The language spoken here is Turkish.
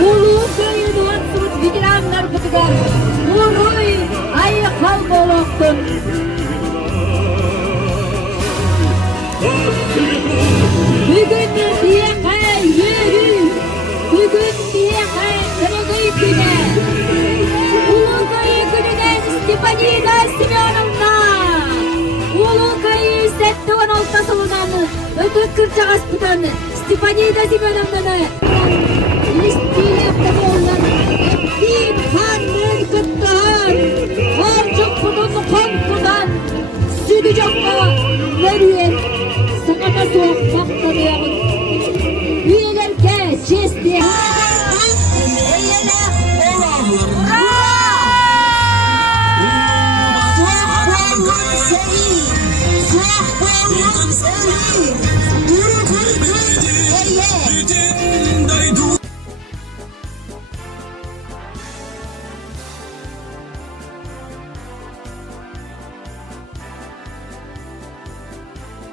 Ulu köyü duvatsız vigilanlar kutugar. Uruy ayı kalk oloktun. Bugün diye kay yürü. Bugün diye kay kırıgı bile. Ulu köyü günüden Stepanida Simeonovna. Ulu köyü Settuvan oltasılınanı. Ötük kırçağız pıtanı. Stepanida Simeonovna'nı. İlişkiyle yaptı oğulları. Ettiğim kanlı kıtlıhan. Harcık kudun konkudan. Südü cokla. Veriyen. Sana da soğuk baktarıyağın. Üyelerke çesti. Soğuk boğulun seri.